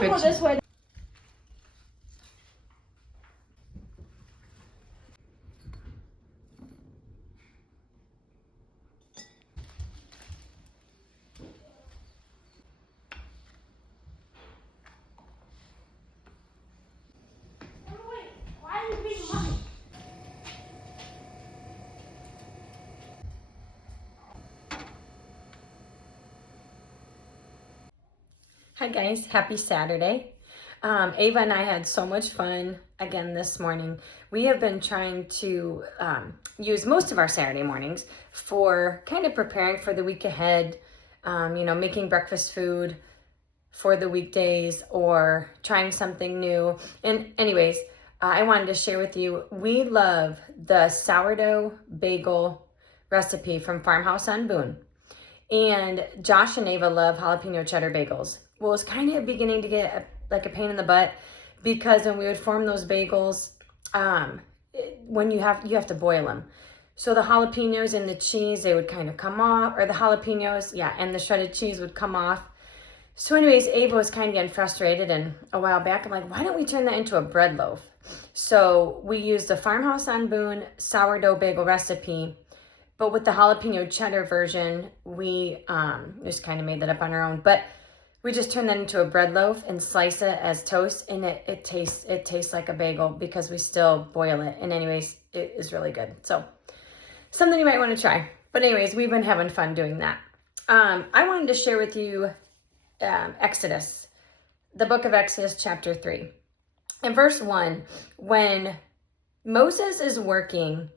could go this way. Hi guys, happy Saturday. Ava and I had so much fun again this morning. We have been trying to use most of our Saturday mornings for kind of preparing for the week ahead, making breakfast food for the weekdays or trying something new. And anyways, I wanted to share with you, we love the sourdough bagel recipe from Farmhouse on Boone. And Josh and Ava love jalapeno cheddar bagels. Well, it's kind of beginning to get like a pain in the butt because when we would form those bagels, when you have to boil them. So the jalapenos and the cheese, they would kind of come off, or the jalapenos, and the shredded cheese would come off. So anyways, Ava was kind of getting frustrated, and a while back, I'm like, why don't we turn that into a bread loaf? So we used the Farmhouse on Boone sourdough bagel recipe, but with the jalapeno cheddar version, we just kind of made that up on our own. But we just turn that into a bread loaf and slice it as toast, and it tastes like a bagel because we still boil it. And anyways, it is really good. So something you might want to try. But anyways, we've been having fun doing that. I wanted to share with you Exodus, the book of Exodus, chapter 3. In verse 1, when Moses is working,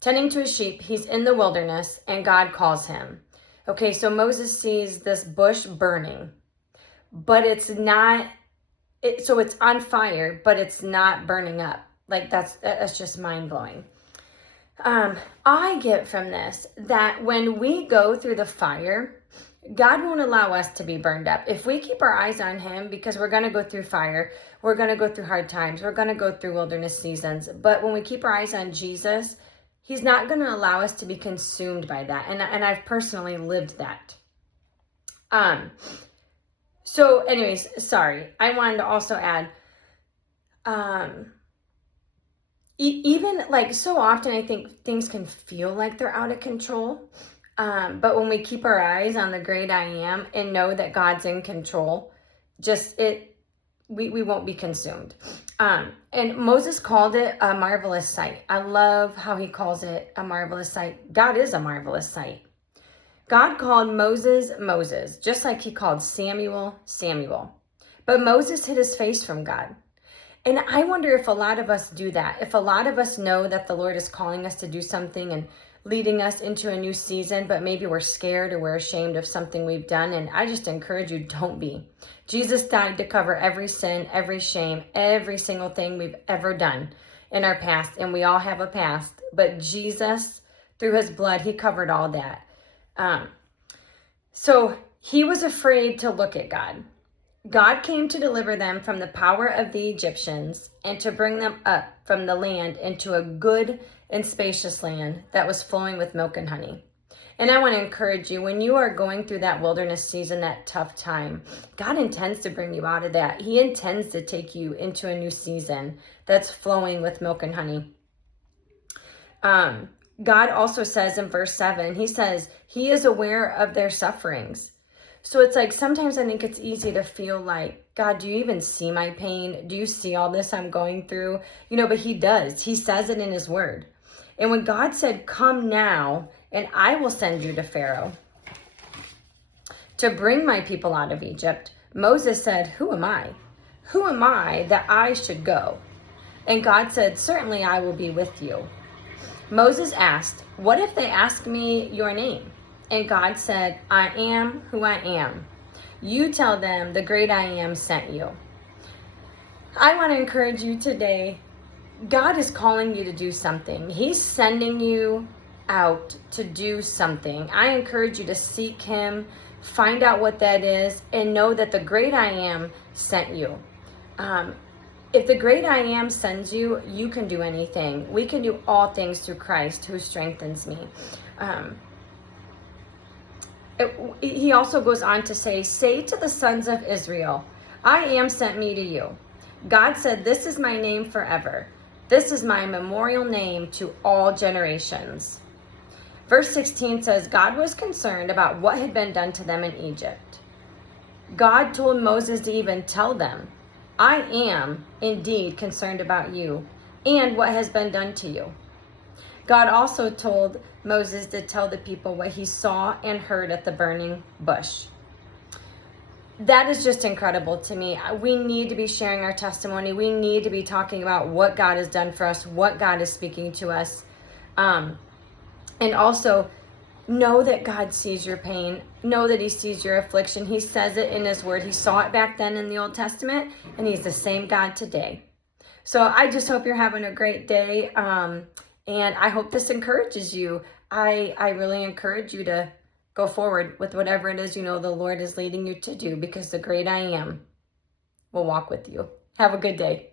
tending to his sheep, he's in the wilderness, and God calls him. Okay, so Moses sees this bush burning, but it's not, so it's on fire, but it's not burning up. Like that's just mind-blowing. I get from this that when we go through the fire, God won't allow us to be burned up. If we keep our eyes on him, because we're going to go through fire, we're going to go through hard times, we're going to go through wilderness seasons. But when we keep our eyes on Jesus, he's not going to allow us to be consumed by that. And I've personally lived that. So anyways, sorry. I wanted to also add, even like so often I think things can feel like they're out of control. But when we keep our eyes on the great I am and know that God's in control, we won't be consumed. And Moses called it a marvelous sight. I love how he calls it a marvelous sight. God is a marvelous sight. God called Moses, Moses, just like he called Samuel, Samuel. But Moses hid his face from God. And I wonder if a lot of us do that. If a lot of us know that the Lord is calling us to do something and leading us into a new season, but maybe we're scared or we're ashamed of something we've done. And I just encourage you, don't be. Jesus died to cover every sin, every shame, every single thing we've ever done in our past. And we all have a past. But Jesus, through his blood, he covered all that. So he was afraid to look at God. God came to deliver them from the power of the Egyptians and to bring them up from the land into a good and spacious land that was flowing with milk and honey. And I want to encourage you, when you are going through that wilderness season, that tough time, God intends to bring you out of that. He intends to take you into a new season that's flowing with milk and honey. God also says in verse 7, he says, he is aware of their sufferings. So it's like, sometimes I think it's easy to feel like, God, do you even see my pain? Do you see all this I'm going through? But he does. He says it in his word. And when God said, come now, and I will send you to Pharaoh to bring my people out of Egypt, Moses said, who am I? Who am I that I should go? And God said, certainly I will be with you. Moses asked, what if they ask me your name? And God said, I am who I am. You tell them the great I am sent you. I want to encourage you today. God is calling you to do something. He's sending you out to do something. I encourage you to seek him, find out what that is, and know that the great I am sent you. If the great I am sends you, you can do anything. We can do all things through Christ who strengthens me. He also goes on to say to the sons of Israel, I am sent me to you. God said, this is my name forever. This is my memorial name to all generations. Verse 16 says, God was concerned about what had been done to them in Egypt. God told Moses to even tell them, I am indeed concerned about you and what has been done to you. God also told Moses to tell the people what he saw and heard at the burning bush. That is just incredible to me. We need to be sharing our testimony. We need to be talking about what God has done for us, what God is speaking to us. And also, know that God sees your pain. Know that he sees your affliction. He says it in his word. He saw it back then in the Old Testament, and he's the same God today. So I just hope you're having a great day. And I hope this encourages you. I really encourage you to go forward with whatever it is you know the Lord is leading you to do, because the great I am will walk with you. Have a good day.